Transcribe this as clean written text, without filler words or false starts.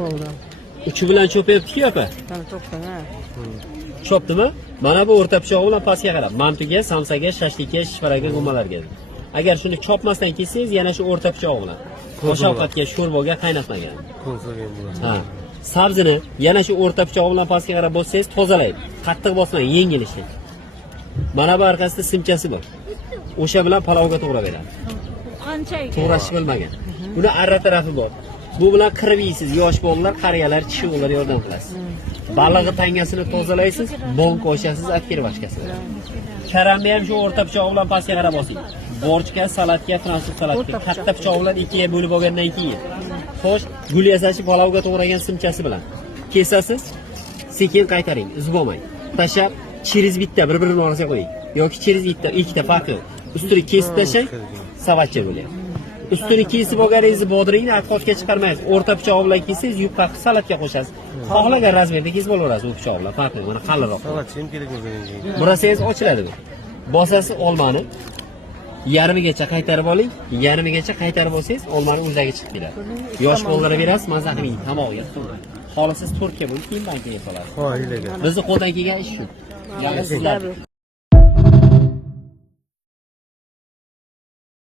bo'ldi. Uchi bilan cho'pyapti-ku opa. Mana to'xtang, ha. Chopdimi? Mana bu o'rta pichoq bilan pastga qarab, mantiga, samsaga, shashlikka, shishparaga, go'malarga. Agar shuni chopmasdan kelsangiz, yana shu o'rta pichoq bilan. Osh-ovqatga, sho'rboga qaynatmagan. Ha. Sabzini yana shu o'rta pichoq bilan pastga qarab bossangiz, tozalaydi. Qattiq bosmang, yengil ishlang. Mana bu orqasida simchasi bor. O'sha bilan palovga to'g'rab beradi. Qancha ekan? To'g'rashni bilmagan. Buni arra tarafi bor. Bu bilan qirib yeysiz, yosh bolalar, qariyalar, kishi yordam qilasiz. Balig'i tangasini tozalaysiz, bonk qo'shasiz, akirvashkasi. Karamni ham shu o'rta pichoq bilan pastga qarab bosing. Borchka, salatga, fransuz salatga, katta pichoq bilan ikkiga bo'lib olgandan keyin. Xo'sh, gul yasashi palovga to'g'ragan simchasi bilan kesasiz, sekin qaytaring, iz bo'lmang. Tashab, chiriz bitta bir-birini orasiga qo'ying. Yoki chiriz ikkita farqi yo'q. Ustini kesib tashlang, savatcha bo'lyapti. Ustini kesib olganingizni bodringni akqotga chiqarmaysiz. O'rta pichoq bilan kessangiz, yupqa qilib salatga qo'shasiz. Xohlagan razmerda kesib olaverasiz u pichoq bilan. Farqi yo'q, mana qalinroq. Salat ham kerak bo'lgan. Burasangiz ochiladi bu. Bosasiz olmani yarmigacha qaytarib oling. Yarmigacha qaytarib olsangiz, olmani o'zagi chiqib keladi. Yosh bolalarga berasiz, maza qilib tomog'iga tutib. Xohlasiz 4 ga bo'lib, keyin bankaga solasiz. Ha, ilaga. Bizni qo'ldan kelgan ish shu. Ya'ni sizlar